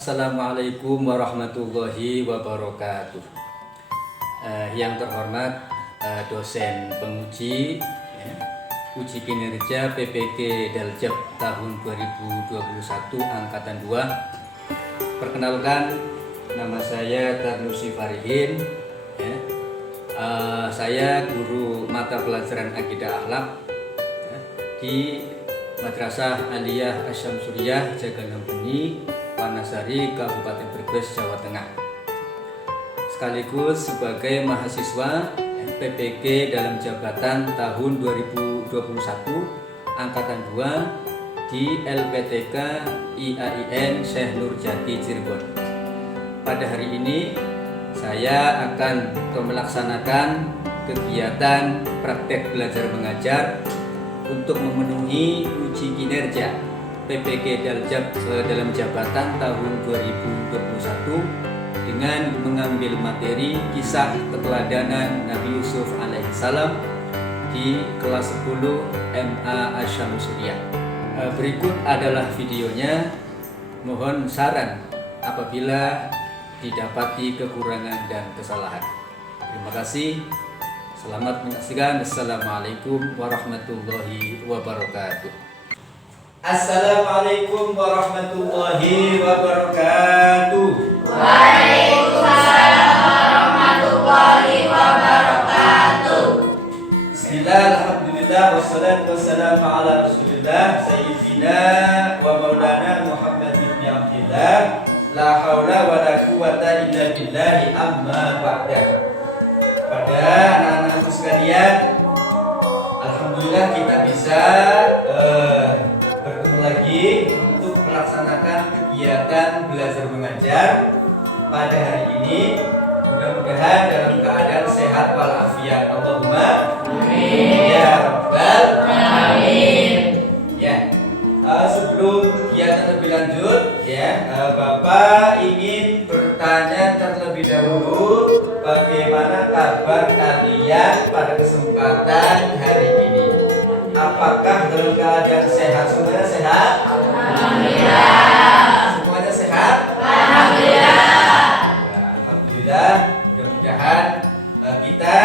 Assalamualaikum warahmatullahi wabarakatuh. Yang terhormat dosen penguji uji kinerja PPG Daljab tahun 2021 angkatan 2. Perkenalkan, nama saya Tarnusi Farihin. Saya guru mata pelajaran Akidah Akhlak di Madrasah Aliyah Asyamsuriyah Jaganabeni, Wanasari, Kabupaten Brebes, Jawa Tengah. Sekaligus sebagai mahasiswa PPG dalam jabatan tahun 2021 angkatan 2 di LPTK IAIN Syekh Nurjati Cirebon. Pada hari ini saya akan melaksanakan kegiatan praktek belajar mengajar untuk memenuhi uji kinerja PPG Daljab dalam jabatan tahun 2021 dengan mengambil materi kisah keteladanan Nabi Yusuf alaihissalam di kelas 10 MA Asyamsuriyah. Berikut adalah videonya. Mohon saran apabila didapati kekurangan dan kesalahan. Terima kasih. Selamat menyaksikan. Assalamualaikum warahmatullahi wabarakatuh. Assalamualaikum warahmatullahi wabarakatuh. Waalaikumsalam warahmatullahi wabarakatuh. Bismillah, alhamdulillah, wassalatu wassalamu ala rasulillah sayyidina wa maulana Muhammad bin Abdillah. La haula wa la quwata illa billahi amma ba'dah. Pada anak-anakku sekalian, alhamdulillah kita bisa bertemu lagi untuk melaksanakan kegiatan belajar mengajar pada hari ini. Mudah-mudahan dalam keadaan sehat walafiat. Allahumma amin ya rabbal alamin. Ya, sebelum kegiatan lebih lanjut, Bapak ingin bertanya terlebih dahulu, bagaimana kabar kalian pada kesempatan hari ini? Apakah dalam keadaan sehat? Semuanya sehat? Alhamdulillah. Semuanya sehat? Alhamdulillah. Alhamdulillah. Mudah-mudahan kita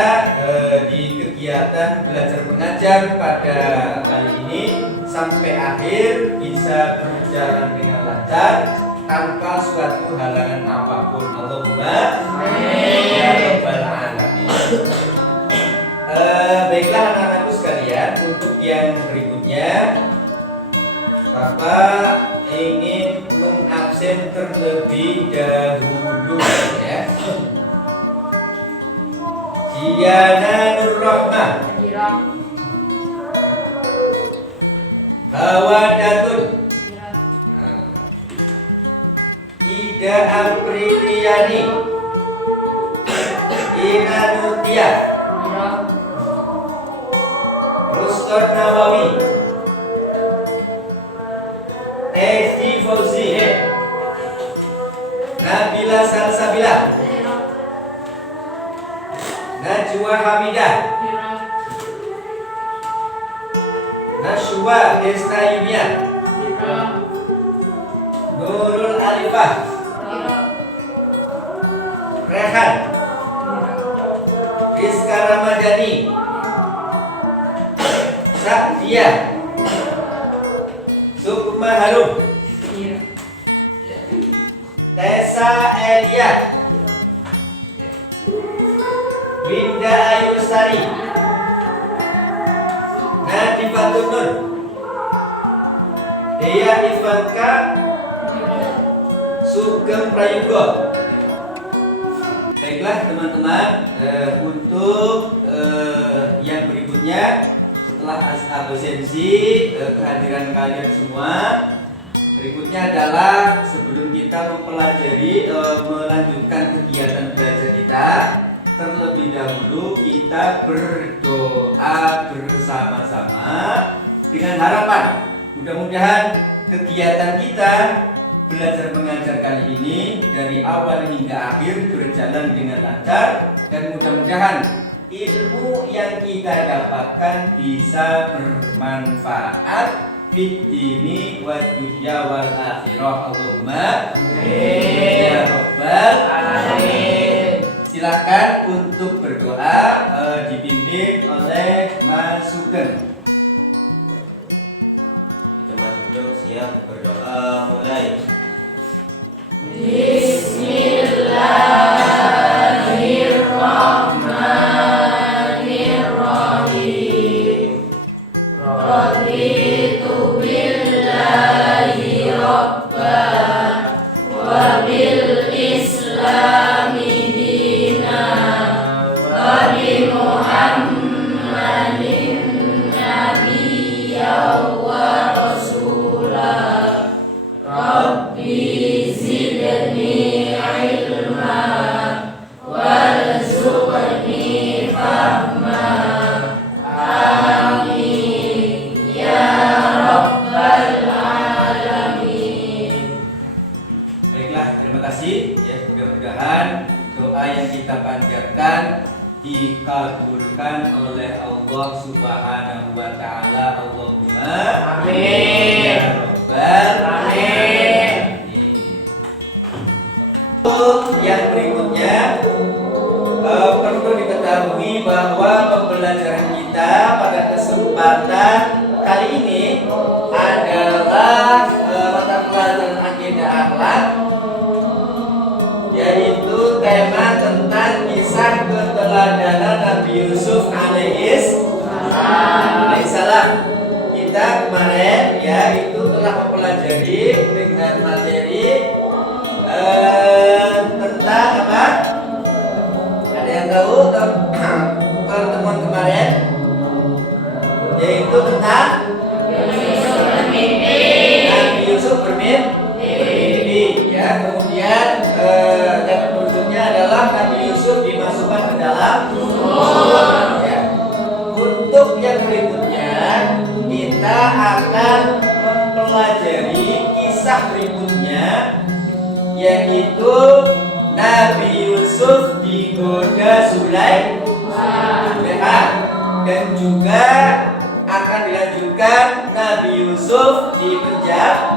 di kegiatan belajar mengajar pada kali ini sampai akhir bisa berjalan dengan lancar tanpa suatu halangan apapun. Allahumma amin ya rabbal alamin. Baiklah anak-anakku sekalian, untuk yang berikutnya Bapak ingin mengabsen terlebih dahulu ya. Diana Nurrahmah, Hawadatun, Ida Apriliani, Ina Nurtiah, Ruston Nawawi, Edi Fauzi, Nabila Salsabila, Najwa Hamidah, Nashwa Desta Yunia, Nurul Alifah, Rehan, Rizka Ramadhani, Sakdia, Sukma Harum, Tessa Elia, Winda Ayu Lestari, Nadifatun Nur, Dea Ivanka, Sugeng Prayogo. Baiklah teman-teman, untuk yang berikutnya setelah absensi kehadiran kalian semua, berikutnya adalah sebelum kita mempelajari melanjutkan kegiatan belajar kita, terlebih dahulu kita berdoa bersama-sama dengan harapan mudah-mudahan kegiatan kita belajar mengajar kali ini dari awal hingga akhir berjalan dengan lancar, dan mudah-mudahan ilmu yang kita dapatkan bisa bermanfaat fid dini wad dunya wal akhirah. Allahumma Amin. ya rabbal Amin. Silakan untuk berdoa, dibimbing oleh Mas Sugeng. Kita masuk siap berdoa mulai. Bismillahirrahmanirrahim. Raditu billahi rabban wa bil islami dinan wa bi Muhammadin nabiyyan wa rasulah. Rabbi zidni ilma warzuqni fahma. Amin ya rabbal alamin. Baiklah, terima kasih ya, mudah-mudahan doa yang kita panjatkan dikabulkan oleh Allah Subhanahu wa taala. Allahumma Amin. ya rabbal Amin. Untuk yang berikutnya, perlu diketahui bahwa pembelajaran kita pada kesempatan kali ini adalah mata pelajaran akidah akhlak, yaitu tema tentang kisah keteladanan Nabi Yusuf alaihissalam. Kita kemarin ya itu telah mempelajari dengan materi tentang apa? Ada yang tahu pertemuan kemarin? Yaitu tentang Nabi Yusuf bermimpi. Ya, kemudian yang berikutnya adalah Nabi Yusuf dimasukkan ke dalam sumur. Ya. Untuk yang berikutnya kita akan mempelajari kisah berikutnya, yaitu Nabi Yusuf digoda Zulaikha, dan juga akan dilanjutkan Nabi Yusuf di penjara.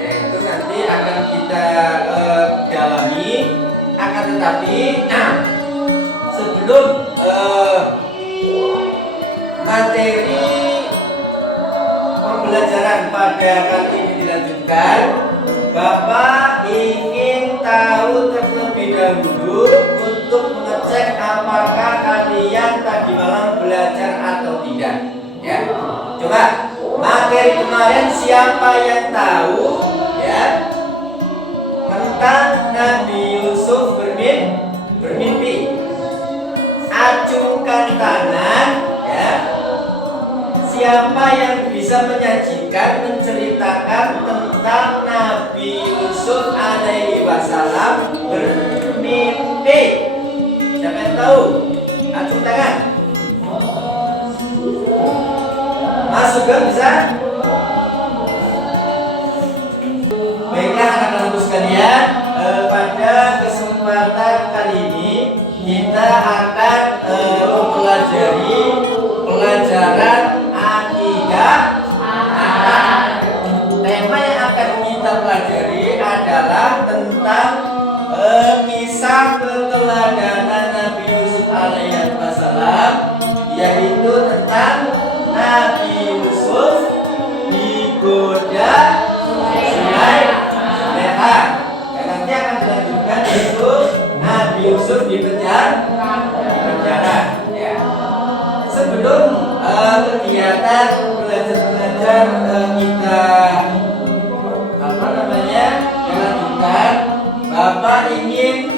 Yaitu nanti akan kita dalami. Akan tetapi sebelum materi pembelajaran pada kali ini dilanjutkan, Bapak ingin tahu terlebih dahulu untuk mengecek apakah kalian tadi malam belajar atau tidak. Ya, coba materi kemarin siapa yang tahu ya tentang Nabi Yusuf bermimpi? Acungkan tangan ya. Siapa yang bisa menceritakan tentang Nabi Yusuf alaihi wasallam bermimpi? Siapa yang tahu? Acung tangan. Mas Sugeng bisa? Baiklah anak-anakku sekalian, pada kesempatan kali ini kita akan mempelajari pelajaran akidah akhlak. Tema yang akan kita pelajari adalah tentang kisah keteladanan Nabi Yusuf alaihi wasallam, yaitu tentang Nabi Yusuf digoda Zulaikha. Dan nanti akan dilanjutkan yaitu Nabi Yusuf di penjara. Ya. Sebelum kegiatan belajar kita dilanjutkan, Bapak ingin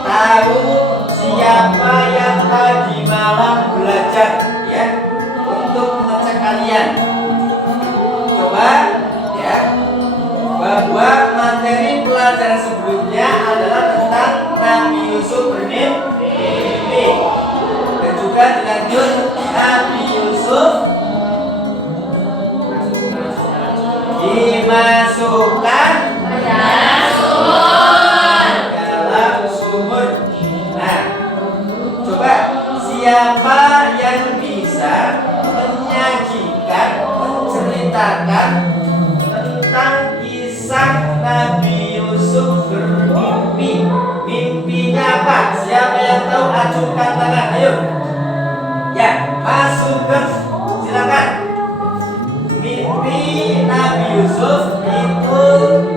tahu siapa yang tadi malam belajar ya, untuk mengecek kalian. Coba ya, bahwa materi pelajaran sebelumnya adalah tentang Nabi Yusuf bermimpi, dan juga dilanjut Nabi Yusuf dimasukkan dalam sumur. Nah, coba siapa yang bisa menyajikan menceritakan tentang kisah Nabi Yusuf bermimpi. Mimpinya apa? Siapa yang tahu ajukan tangan? Ayo. Ya, masuk ke silakan. Mimpi Nabi Yusuf itu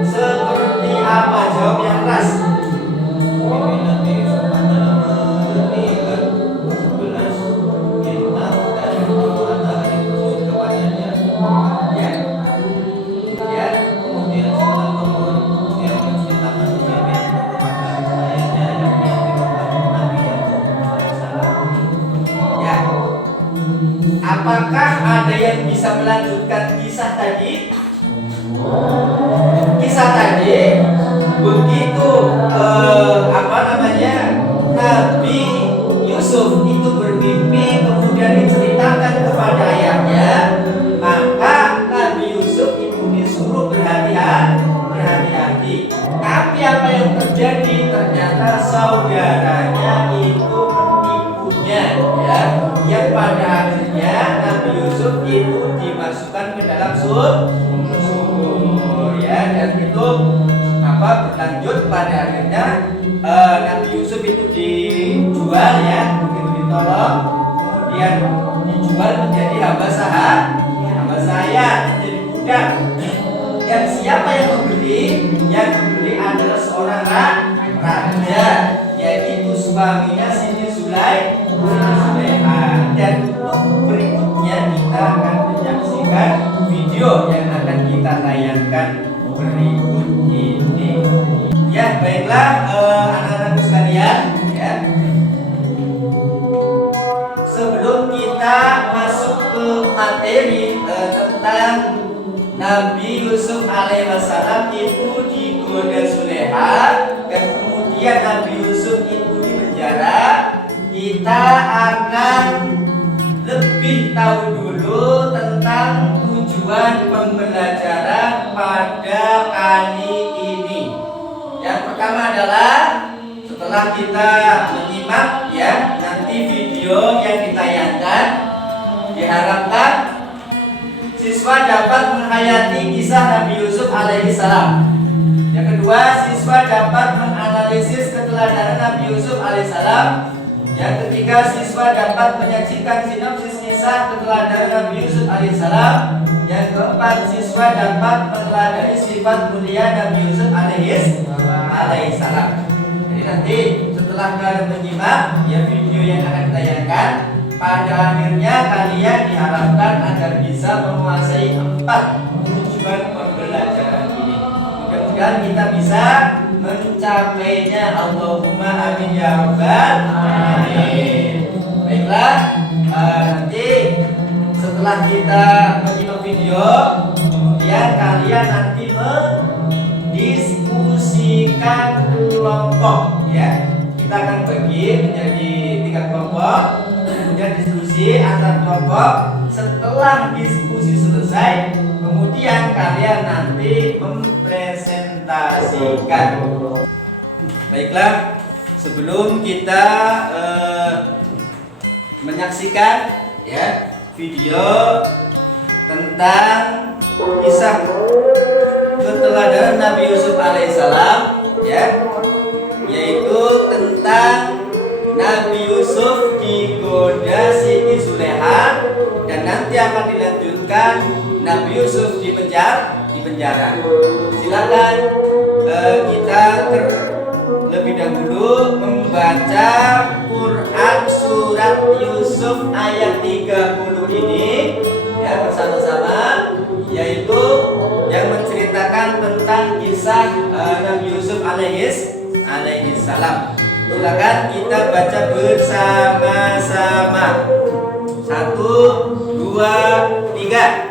seperti apa? Jawab yang keras. Mimpi Nabi Yusuf adalah melihat 11 bintang dan matahari tersebut kepadanya. Ya. Ya. Kemudian setelah bangun, dia menceritakan kejadian kepada ayahnya yang dilakukan Nabi Yakub alaihissalam. Ya. Apakah ada yang bisa melanjutkan kisah tadi? Kisah tadi begitu Nabi Yusuf itu bermimpi kemudian diceritakan kepada ayahnya, maka Nabi Yusuf itu disuruh berhati-hati. Tapi apa yang terjadi? Ternyata saudaranya itu menipunya, ya. Yang pada akhirnya Nabi Yusuf itu dimasukkan ke dalam sumur, ya. Dan itu berlanjut pada akhirnya Nabi Yusuf itu dijual, ya, begitu ditolong, kemudian dijual menjadi hamba sahaya, menjadi budak. Dan siapa yang membeli? Yang membeli adalah seorang raja, yaitu suaminya Siti Zulaiha. Dan berikutnya kita akan menyaksikan video yang akan kita tayangkan berikut ini. Ya, baiklah anak-anakku sekalian, ya. Sebelum kita masuk ke materi tentang Nabi Yusuf alaihissalam itu digoda Zulaiha dan kemudian Nabi Yusuf itu dipenjara, kita akan lebih tahu dulu tentang tujuan pembelajaran pada kali ini. Yang pertama adalah setelah kita menyimak, ya, nanti video yang ditayangkan, diharapkan siswa dapat menghayati kisah Nabi Yusuf alaihissalam. Yang kedua, siswa dapat menganalisis keteladanan Nabi Yusuf alaihissalam. Yang ketiga, siswa dapat menyajikan sinopsis kisah keteladanan Nabi Yusuf alaihissalam. Yang keempat, siswa dapat meneladani sifat mulia Nabi Yusuf alaihissalam. Jadi nanti setelah kalian menyimak, ya, video yang akan ditayangkan, pada akhirnya kalian diharapkan agar bisa menguasai 4 tujuan pembelajaran ini. Mudah-mudahan kita bisa mencapainya. Allahumma amin ya rabbal alamin. Baiklah, nanti setelah kita menyimak video, kemudian kalian nanti mendiskusikan kelompok, ya. Kita akan bagi menjadi 3 kelompok, kemudian diskusi antar kelompok. Setelah diskusi selesai, kemudian kalian nanti mempresentasikan. Baiklah, sebelum kita menyaksikan, ya, video tentang kisah keteladanan Nabi Yusuf alaihissalam, ya, yaitu tentang Nabi Yusuf digoda Siti Zulaiha dan nanti akan dilanjutkan Nabi Yusuf dipenjara. Silakan kita terlebih dahulu membaca Quran surat Yusuf ayat 30 ini, ya, bersama-sama, yaitu yang menceritakan tentang kisah Nabi Yusuf alaihissalam. Silakan kita baca bersama-sama. 1, 2, 3.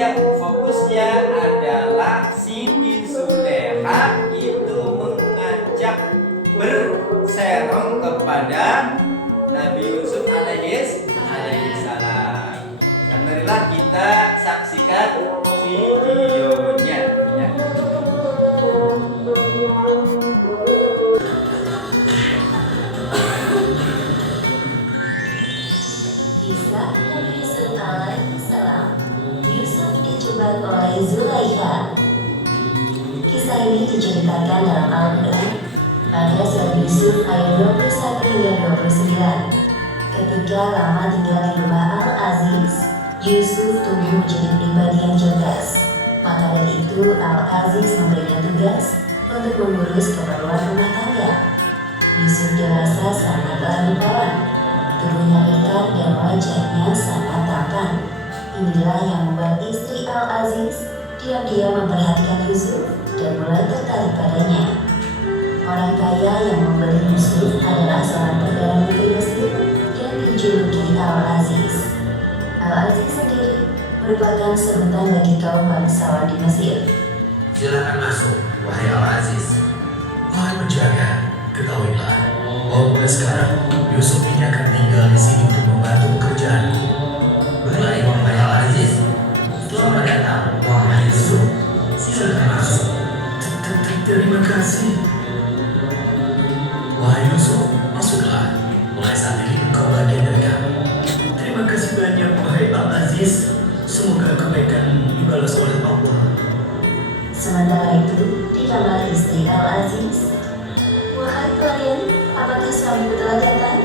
yang fokusnya adalah Siti Zulekha itu mengajak berserong kepada Nabi Yusuf alaihissalam. Dan marilah kita saksikan videonya ya. Kisah Nabi Yusuf alaihissalam. Yusuf dijebak oleh Zulaikha. Kisah ini diceritakan dalam Al-Quran pada surat Yusuf ayat 21 hingga 29. Ketika lama tinggal di rumah Al-Aziz, Yusuf tumbuh menjadi pribadi yang cerdas. Maka dari itu Al-Aziz memberinya tugas untuk mengurus keperluan rumah tangga. Yusuf dewasa sangatlah rupawan, tubuhnya kekar dan wajahnya sangat tampan. Inilah yang membuat istri Al-Aziz diam-diam memperhatikan Yusuf dan mulai tertarik padanya. Orang kaya yang membeli Yusuf adalah seorang perdana menteri Mesir yang dijuluki Al-Aziz. Al-Aziz sendiri merupakan sebutan bagi kaum bangsawan di Mesir. Silakan masuk, wahai Al-Aziz. Wahai penjaga, ketahuilah bahwa mulai sekarang Yusuf ini akan tinggal di sini untuk membantu pekerjaanku. Baik, wahai Al-Aziz. Selamat datang, wahai Yusuf. Silakan masuk. Terima kasih. Wahai Yusuf, masuklah. Mulai saat ini engkau bagian dari kami. Terima kasih banyak, wahai Al-Aziz. Semoga kebaikan dibalas oleh Allah. Sementara itu, di kamar istri Al-Aziz, "Wahai pelayan, apakah suamiku telah datang?"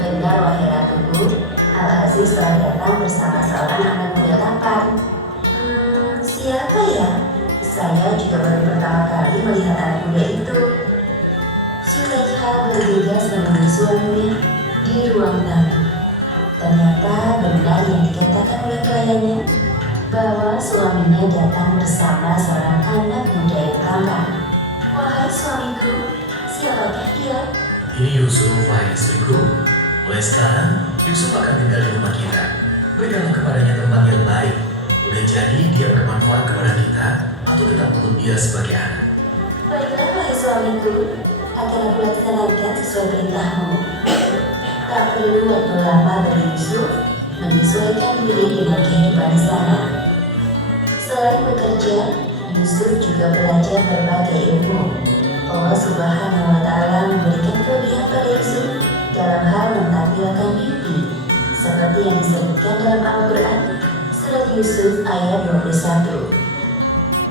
"Benar, wahai ratuku, Al-Aziz telah datang bersama seorang anak muda tampan." Siapa ya? Saya juga baru pertama kali melihat anak muda itu." Zulaikha bergegas menemui suaminya di ruang tamu. Ternyata benar yang dikatakan oleh pelayannya, bahwa suaminya datang bersama seorang anak muda yang tampan. "Wahai suamiku, siapakah dia?" Ini Yusuf, wahai istriku. Mulai sekarang, Yusuf akan tinggal di rumah kita. Berikanlah kepadanya tempat yang baik. Boleh jadi dia bermanfaat kepada kita, atau kita pungut dia sebagai anak. "Baiklah, wahai suamiku, akan aku laksanakan sesuai perintahmu." Tak perlu waktu lama bagi Yusuf menyesuaikan diri dengan kehidupan di sana. Selain bekerja, Yusuf juga belajar berbagai ilmu. Allah Subhanahu wa Ta'ala memberikan kelebihan pada Yusuf dalam hal menampilkan mimpi, seperti yang disebutkan dalam Al-Quran surat Yusuf ayat 21.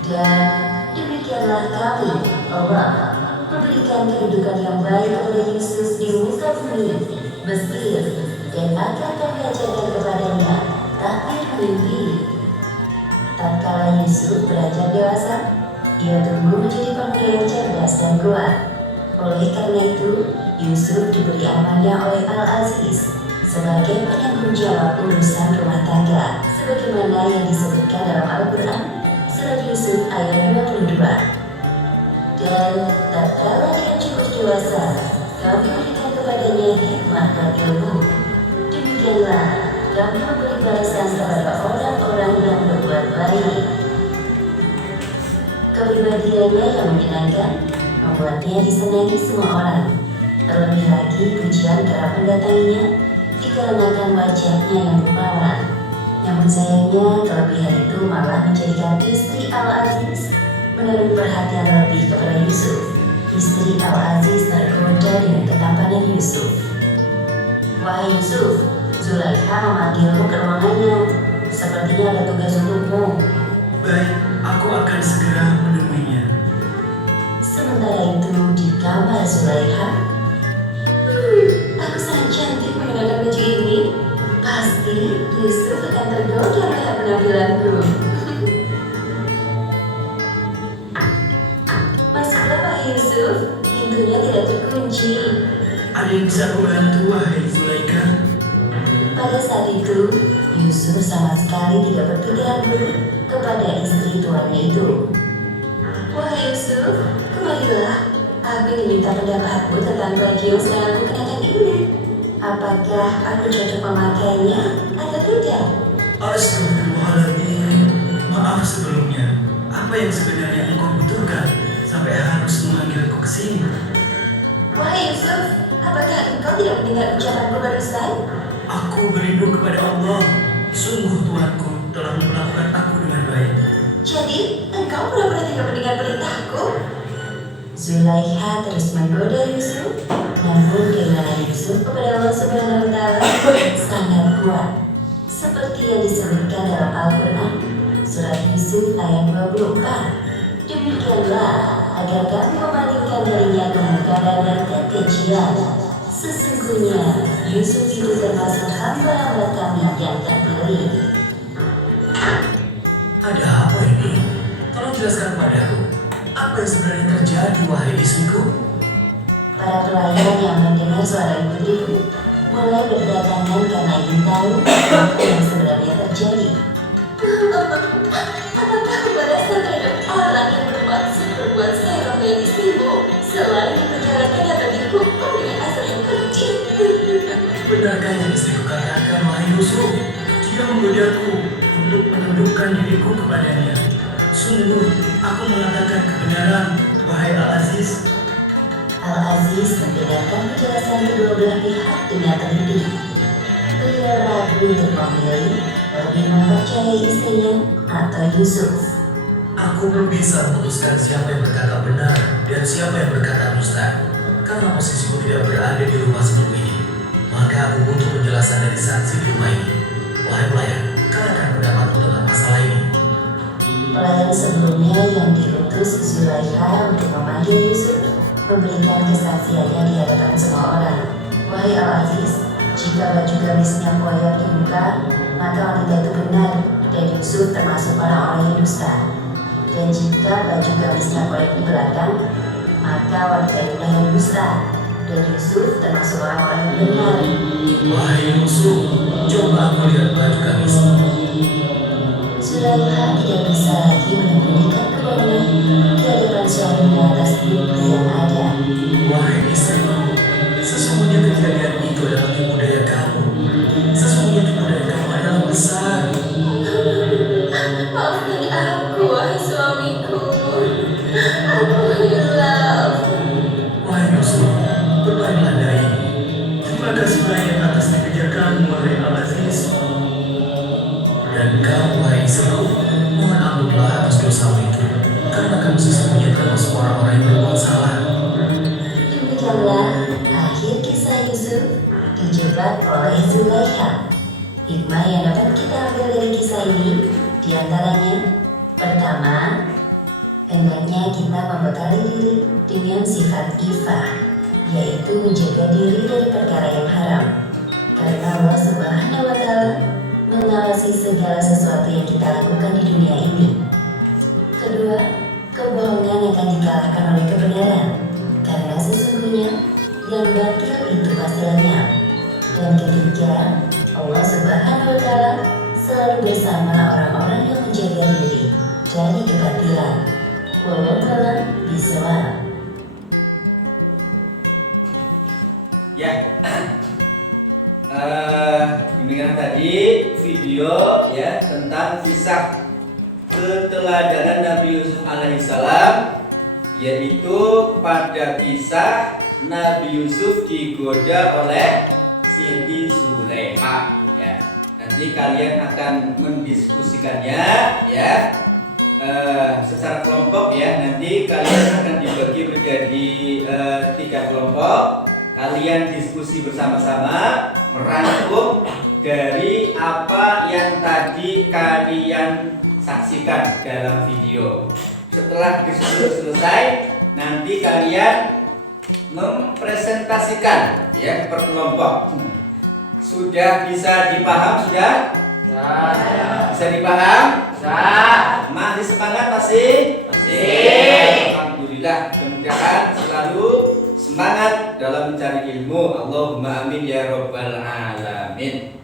"Dan demikianlah kami, Allah, memberikan kedudukan yang baik kepada Yusuf di muka bumi Mesir, dan akan kami ajarkan kepadanya takdir mimpi." Tatkala Yusuf beranjak dewasa, ia tumbuh menjadi pemuda yang cerdas dan kuat. Oleh karena itu, Yusuf diberi amanah oleh Al-Aziz sebagai penanggung jawab urusan rumah tangga, sebagaimana yang disebutkan dalam Al-Quran surat Yusuf ayat 22. "Dan tatkala dia cukup dewasa, kami berikan kepadanya hikmah dan ilmu. Demikianlah kami memberi balasan kepada orang-orang yang berbuat baik." Kepribadiannya yang menyenangkan membuatnya disenangi semua orang. Terlebih lagi pujian kerap mendatanginya dikarenakan wajahnya yang rupawan. Namun sayangnya kelebihan itu malah menjadikan istri Al-Aziz menaruh perhatian lebih kepada Yusuf. Istri Al-Aziz tergoda dengan ketampanan Yusuf. "Wahai Yusuf, Zulaikha memanggilmu ke ruangannya. Sepertinya ada tugas untukmu." Baik, aku akan segera menemuinya. Sementara itu di kamar Zulaikha, "Aku sangat cantik menggunakan baju ini. Pasti Yusuf akan tergoda melihat penampilanku." "Masuklah, wahai Yusuf, pintunya tidak terkunci." Ada yang bisa aku bantu, wahai Zulaikha? Pada saat itu, Yusuf sama sekali tidak berpikiran buruk kepada istri tuannya itu. "Wahai Yusuf, kemarilah. Aku diminta pendapatmu tentang baju yang sedang aku kenakan ini. Apakah aku cocok memakainya atau tidak?" Astagfirullahaladzim. mendengar ucapanku barusan? Aku berlindung kepada Allah. Sungguh Tuhanku telah memperlakukan aku dengan baik. Jadi, engkau pura-pura tidak mendengar perintahku? Zulaikha terus menggoda Yusuf, namun keimanan Yusuf kepada Allah Subhanahu wa Ta'ala sangat kuat. Seperti yang disebutkan dalam Al-Quran, surat Yusuf ayat 24. Demikianlah agar kami memalingkan darinya kemungkaran dan kekejian. Sesungguhnya Yusuf itu termasuk hamba-hamba kami yang terpilih. Ada apa ini? Tolong jelaskan padaku. Apa yang sebenarnya terjadi, wahai istriku? Para pelayan yang mendengar suara putriku mulai berdatangan karena ingin tahu apa yang sebenarnya terjadi. Apakah merasa terhadap orang yang bermaksud berbuat serong dengan istrimu selain dipenjarakan atau dihukum dengan asal yang keji? Benarkah yang istriku katakan, wahai Yusuf? Dia menggodaku untuk menundukkan diriku kepadanya. Sungguh, aku mengatakan kebenaran, wahai Al-Aziz. Al-Aziz mendengarkan penjelasan kedua belah pihak dengan teliti. Beliau ragu untuk memilih lebih mempercayai istrinya atau Yusuf. Aku belum bisa memutuskan siapa yang berkata benar dan siapa yang berkata dusta. Karena posisiku tidak berada di rumah sebelum ini, maka aku butuh penjelasan dari saksi di rumah ini. Wahai pelayan, katakan pendapatmu tentang masalah ini. Pelayan sebelumnya yang diutus Zulaikha untuk memanggil Yusuf memberikan kesaksiannya di hadapan semua orang. Wahai Al-Aziz, jika baju gamisnya koyak di muka, maka wanita itu benar dan Yusuf termasuk orang-orang yang dusta. Dan jika baju gamisnya koyak di belakang, maka wanita itu yang dusta dan Yusuf termasuk orang-orang yang benar. Wahai Yusuf, coba aku lihat baju gamismu. Zulaikha tidak bisa lagi menyembunyikan kebohongan di hadapan suaminya atas bukti yang ada. Wahai istriku, sesungguhnya kejadian itu adalah tipu daya kamu. Sesungguhnya tipu daya kamu adalah besar. Maafkan aku, wahai suamiku. Aku hilaf. Wahai Yusuf, berbaiklah dari ini. Terima kasih banyak atas dikejar kamu, wahai Al-Aziz. Dan kamu, wahai istriku, mohon ampunlah atas dosamu itu, karena kamu sesungguhnya termasuk orang-orang yang berbuat salah. Demikianlah akhir kisah Yusuf dijebak oleh Zulaikha. Hikmah yang dapat kita ambil dari kisah ini diantaranya: pertama, hendaknya kita membekali diri dengan sifat ifah, yaitu menjaga diri dari perkara yang haram, karena Allah Subhanahu wa Ta'ala mengawasi segala sesuatu yang kita lakukan di dunia ini. Kedua, kebohongan akan dikalahkan oleh kebenaran, karena sesungguhnya yang batil itu pasti lenyap. Dan ketiga, Allah Subhanahu wa Ta'ala selalu bersama orang-orang yang menjaga diri dari kebatilan. Wallahu a'lam bishawab. Ya, demikian tadi video ya tentang kisah keteladanan Nabi Yusuf alaihissalam, yaitu pada kisah Nabi Yusuf digoda oleh Siti Zulaikha. Ya, nanti kalian akan mendiskusikannya ya secara kelompok ya. Nanti kalian akan dibagi menjadi 3 kelompok. Kalian diskusi bersama-sama merangkum dari apa yang tadi kalian saksikan dalam video. Setelah diskusi selesai, nanti kalian mempresentasikan ya per kelompok. Sudah bisa dipaham? Sudah? Bisa dipaham? Masih semangat? Masih? Alhamdulillah, mudah-mudahan selalu semangat dalam mencari ilmu. Allahumma amin ya rabbal alamin.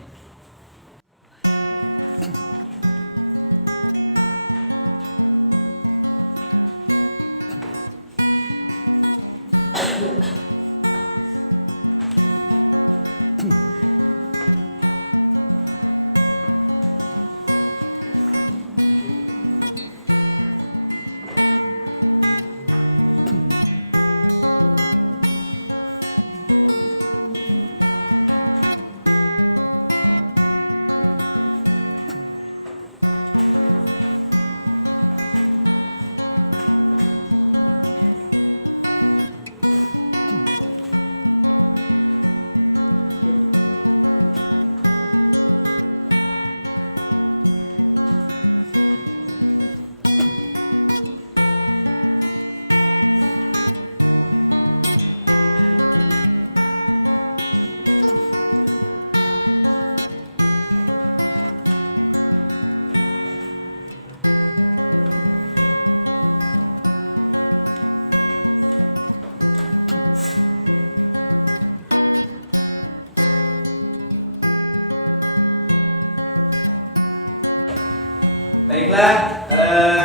Baiklah,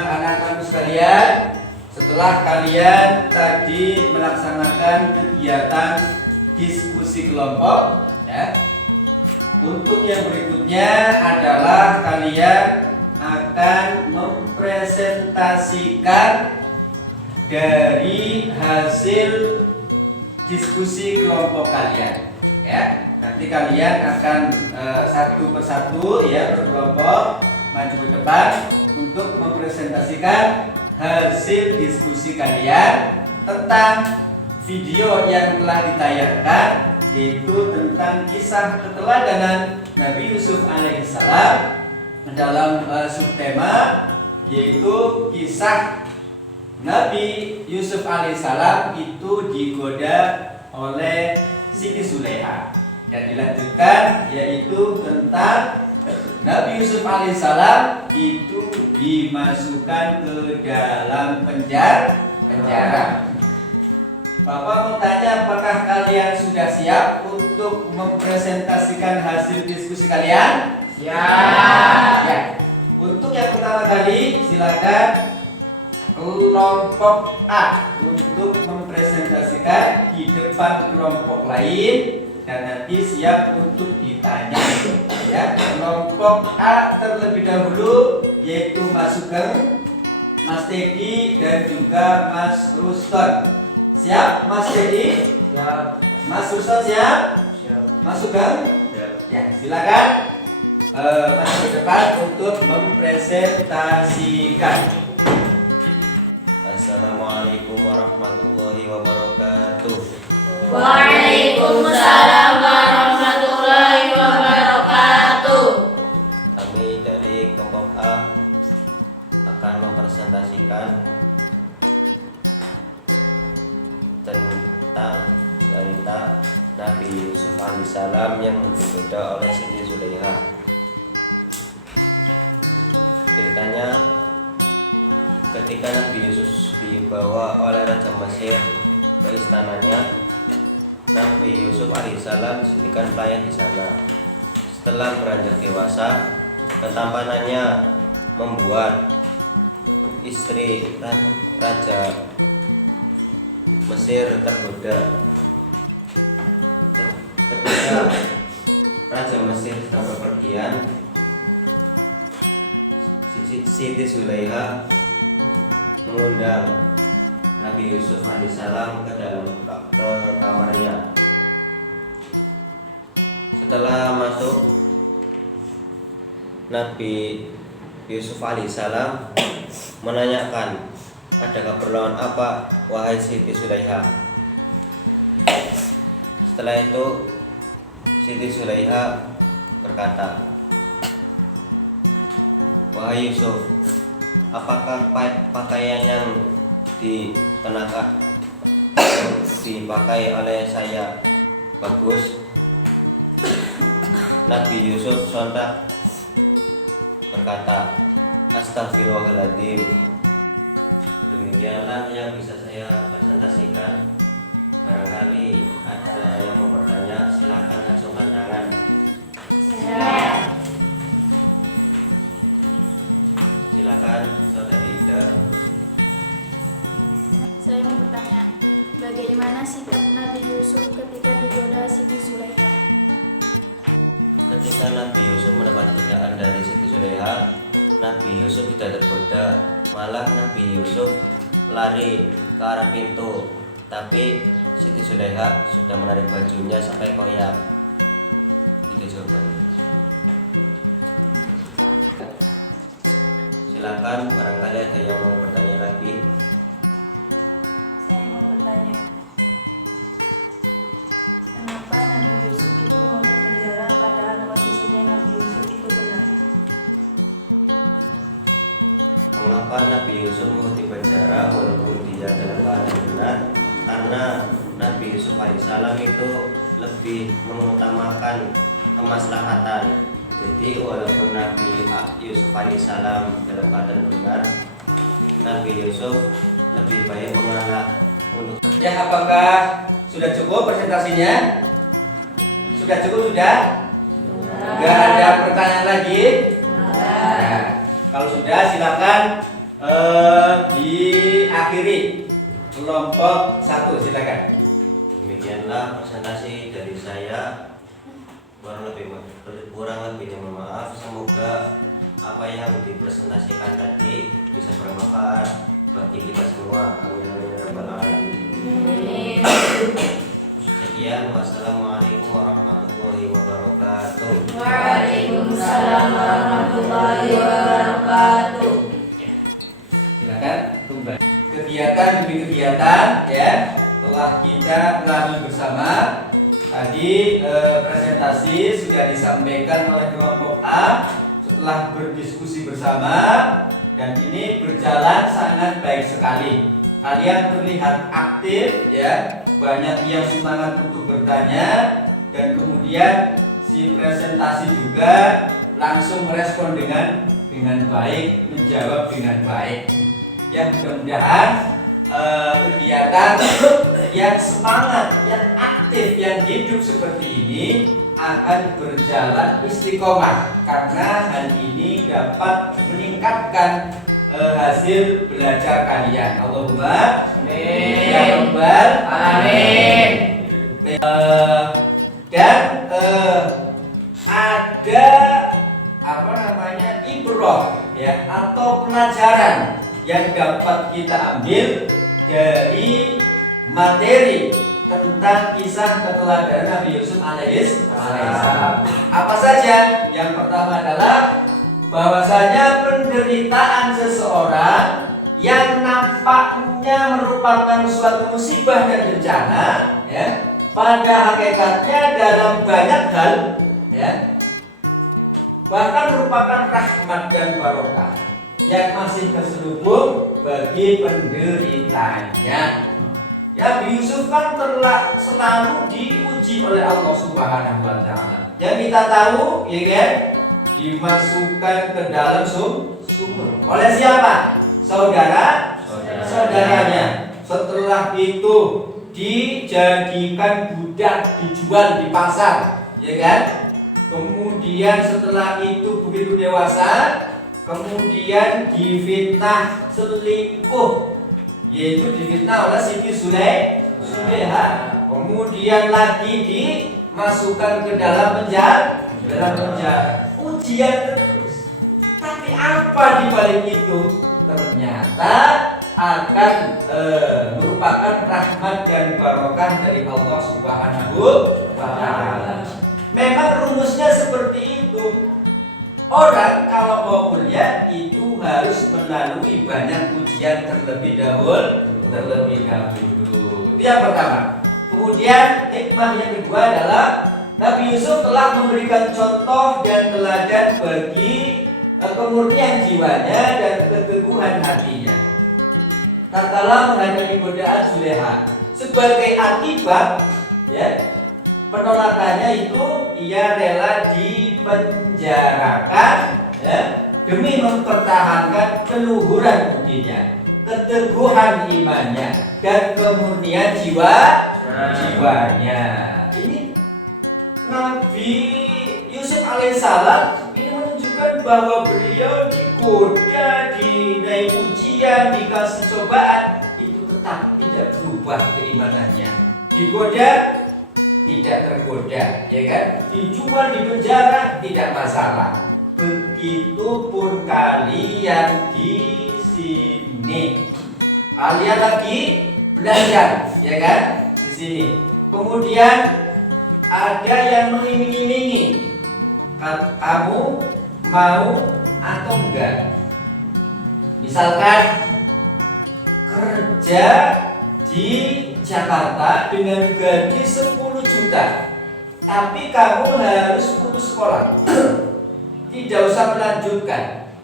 anak-anakku sekalian, setelah kalian tadi melaksanakan kegiatan diskusi kelompok, ya, untuk yang berikutnya adalah kalian akan mempresentasikan dari hasil diskusi kelompok kalian, ya. Nanti kalian akan satu persatu, ya, berkelompok maju ke depan untuk mempresentasikan hasil diskusi kalian tentang video yang telah ditayangkan, yaitu tentang kisah keteladanan Nabi Yusuf alaihissalam dalam subtema, yaitu kisah Nabi Yusuf alaihissalam itu digoda oleh Siti Zulaiha, dan dilanjutkan yaitu tentang Nabi Yusuf alaihissalam itu dimasukkan ke dalam penjara. Bapak mau tanya, apakah kalian sudah siap untuk mempresentasikan hasil diskusi kalian? Siap. Ya. Untuk yang pertama kali, silakan kelompok A untuk mempresentasikan di depan kelompok lain dan nanti siap untuk ditanya. Ya, kelompok A terlebih dahulu, yaitu Mas Sugeng, Mas Teddy dan juga Mas Ruston. Siap, Mas Teddy? Siap. Mas Ruston siap? Siap. Mas Sugeng? Siap. Ya, silakan masuk ke depan untuk mempresentasikan. Assalamualaikum warahmatullahi wabarakatuh. Waalaikumsalam warahmatullahi wabarakatuh. Kami dari kelompok A akan mempresentasikan tentang cerita Nabi Yusuf alaihissalam yang digoda oleh Siti Zulaiha. Ceritanya, ketika Nabi Yusuf dibawa oleh Raja Mesir ke istananya, Nabi Yusuf alaihissalam dijadikan pelayan di sana. Setelah beranjak dewasa, ketampanannya membuat istri Raja Mesir tergoda. Ketika Raja Mesir sedang bepergian, Siti Zulaiha mengundang Nabi Yusuf alaihissalam ke dalam kamarnya. Setelah masuk, Nabi Yusuf alaihissalam menanyakan, ada keperluan apa wahai Siti Zulaiha? Setelah itu Siti Zulaiha berkata, wahai Yusuf, apakah pakaian yang dipakai oleh saya bagus? Nabi Yusuf sontak berkata, astagfirullahaladzim. Demikianlah yang bisa saya presentasikan. Barangkali ada yang mau bertanya, silakan acungkan tangan. Siap. Silakan Saudari Ida. Saya mau bertanya, bagaimana sikap Nabi Yusuf ketika digoda Siti Zulaiha? Ketika Nabi Yusuf mendapat godaan dari Siti Zulaiha, Nabi Yusuf tidak tergoda, malah Nabi Yusuf lari ke arah pintu, tapi Siti Zulaiha sudah menarik bajunya sampai koyak. Itu jawabannya. Silakan, barangkali ada yang mau bertanya lagi. Saya mau bertanya, kenapa Nabi Yusuf itu mau dipenjara padahal posisinya Nabi Yusuf itu benar? Mengapa Nabi Yusuf mau dipenjara walaupun dia dalam keadaan benar? Karena Nabi Yusuf alaihissalam itu lebih mengutamakan kemaslahatan. Jadi walaupun Nabi Yusuf alaihissalam dalam keadaan benar, Nabi Yusuf lebih baik mengalah Ya, apakah sudah cukup presentasinya? Sudah cukup, sudah? Nggak ada pertanyaan lagi? Nah, kalau sudah silakan diakhiri kelompok 1, silakan. Demikianlah presentasi dari saya. Kurang lebihnya mohon maaf. Semoga apa yang dipresentasikan tadi bisa bermanfaat bagi kita semua. Amin amin ya rabbal alamin. Sekian, wassalamualaikum warahmatullahi wabarakatuh. Waalaikumsalam warahmatullahi wabarakatuh. Silakan kembali. Kegiatan demi kegiatan ya telah kita lalui bersama. Tadi presentasi sudah disampaikan oleh kelompok A setelah berdiskusi bersama, dan ini berjalan sangat baik sekali. Kalian terlihat aktif ya, banyak yang semangat untuk bertanya, dan kemudian si presentasi juga langsung merespon dengan baik, menjawab dengan baik. Ya, mudah-mudahan kegiatan yang semangat, yang aktif, yang hidup seperti ini akan berjalan istiqomah, karena hal ini dapat meningkatkan hasil belajar kalian. Allahumma amin ya rabbal alamin. Dan ada apa namanya ibrah ya, atau pelajaran yang dapat kita ambil dari materi tentang kisah keteladanan Nabi Yusuf alaihissalam. Apa saja? Yang pertama adalah bahwasanya penderitaan seseorang yang nampaknya merupakan suatu musibah dan bencana ya, pada hakikatnya dalam banyak hal ya, bahkan merupakan rahmat dan barokah yang masih terselubung bagi penderitanya. Ya, Yusuf kan selalu diuji oleh Allah Subhanahu wa Ta'ala. Yang kita tahu, ya kan, dimasukkan ke dalam sumur. Oleh siapa? Saudaranya. Setelah itu dijadikan budak, dijual di pasar, ya kan? Kemudian setelah itu begitu dewasa, kemudian difitnah selingkuh, yaitu difitnah oleh Siti Sulaiha. Kemudian lagi dimasukkan ke dalam penjara. Ujian terus. Tapi apa di balik itu? Ternyata akan merupakan rahmat dan barokah dari Allah Subhanahu wa Ta'ala. Memang rumusnya seperti itu. Orang kalau mau mulia itu harus melalui banyak ujian terlebih dahulu. Itu yang pertama. Kemudian hikmah yang kedua adalah Nabi Yusuf telah memberikan contoh dan teladan bagi kemurnian jiwanya dan keteguhan hatinya tatkala menghadapi godaan Zulekha. Sebagai akibat ya, penolakannya itu ia rela dipenjarakan ya, demi mempertahankan keluhuran budinya, keteguhan imannya, dan kemurnian jiwanya. Ini Nabi Yusuf alaihissalam ini menunjukkan bahwa beliau digoda, dinai ujian, dikasih cobaan, itu tetap tidak berubah keimanannya. Digoda tidak tergoda, ya kan? Dijual di penjara tidak masalah. Begitupun kalian di sini. Kalian lagi belajar, ya kan? Di sini. Kemudian ada yang mengiming-imingi, kamu mau atau enggak? Misalkan kerja di Jakarta dengan gaji 10 juta, tapi kamu harus putus sekolah, tidak usah melanjutkan.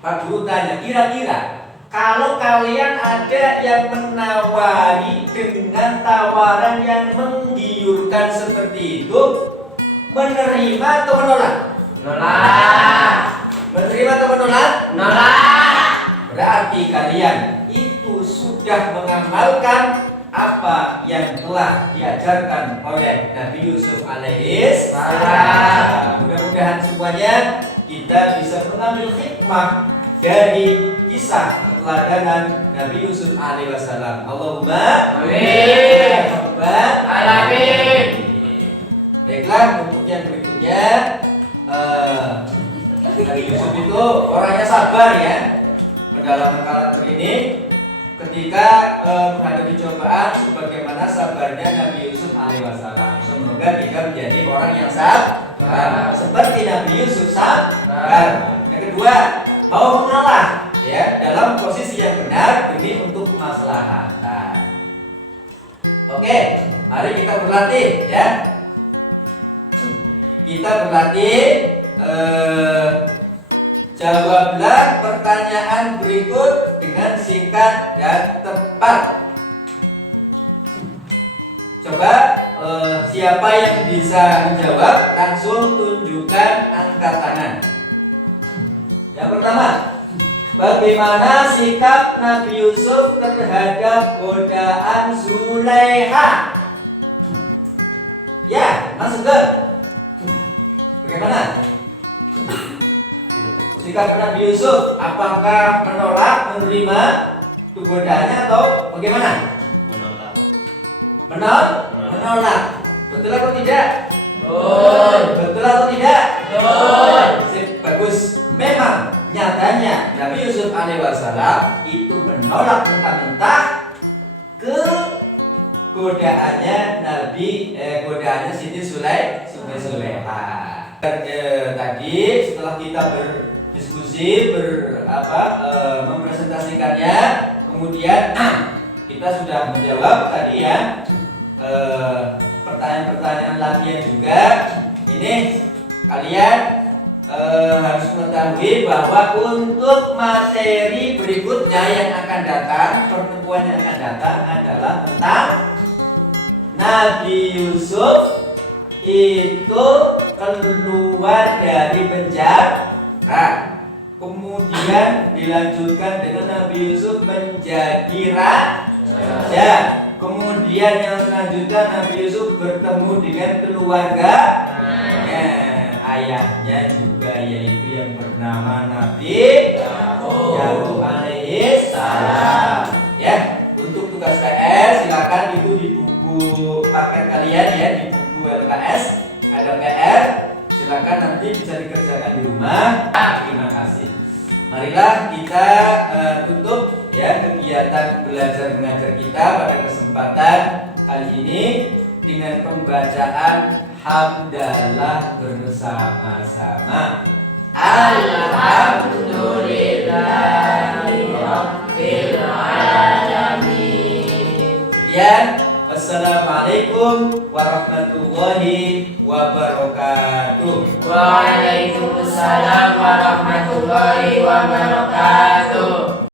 Pak Guru tanya, kira-kira kalau kalian ada yang menawari dengan tawaran yang menggiurkan seperti itu, menerima atau menolak? Menolak. Menerima atau menolak? Menolak. Berarti kalian itu sudah mengamalkan apa yang telah diajarkan oleh Nabi Yusuf alaihissalam. Mudah-mudahan semuanya kita bisa mengambil hikmah dari kisah keteladanan Nabi Yusuf alaihissalam. Allahumma Amin. Rabbal Alamin. Baiklah, untuk yang berikutnya, Nabi Yusuf itu orangnya sabar ya. Pendalaman karakter ini ketika menghadapi cobaan sebagaimana sabarnya Nabi Yusuf alaihissalam. Semoga kita menjadi orang yang sabar seperti Nabi Yusuf sabar. Yang kedua, mau mengalah ya dalam posisi yang benar demi untuk kemaslahatan. Oke, mari kita berlatih ya. Kita berlatih. Jawablah pertanyaan berikut dengan singkat dan tepat. Coba siapa yang bisa menjawab langsung tunjukkan angkat tangan. Yang pertama, bagaimana sikap Nabi Yusuf terhadap godaan Zulaiha? Ya, Mas Sugeng. Bagaimana sikap Nabi Yusuf? Apakah menolak, menerima godaannya atau bagaimana? Menolak. Betul atau tidak? Betul atau tidak? Sip, bagus. Memang nyatanya Nabi Yusuf alaihissalam itu menolak mentah-mentah ke godaannya godaannya Siti Zulaiha. Tadi setelah kita berdiskusi mempresentasikannya, kemudian kita sudah menjawab tadi ya pertanyaan-pertanyaan latihan juga. Ini kalian harus mengetahui bahwa untuk materi berikutnya yang akan datang, pertemuan yang akan datang adalah tentang Nabi Yusuf itu keluar dari penjara, kemudian dilanjutkan dengan Nabi Yusuf menjadi raja, kemudian yang selanjutnya Nabi Yusuf bertemu dengan keluarga ayahnya juga, yaitu yang bernama Nabi Yakub alaihissalam. Ya, untuk tugas PR silakan itu di buku paket kalian ya, di buku LKS ada PR, silakan nanti bisa dikerjakan di rumah. Terima kasih. Marilah kita tutup ya kegiatan belajar mengajar kita pada kesempatan kali ini dengan pembacaan hamdalah bersama-sama. Alhamdulillahirabbil alamin. Sekian, wassalamualaikum warahmatullahi wabarakatuh. Waalaikumsalam warahmatullahi wabarakatuh.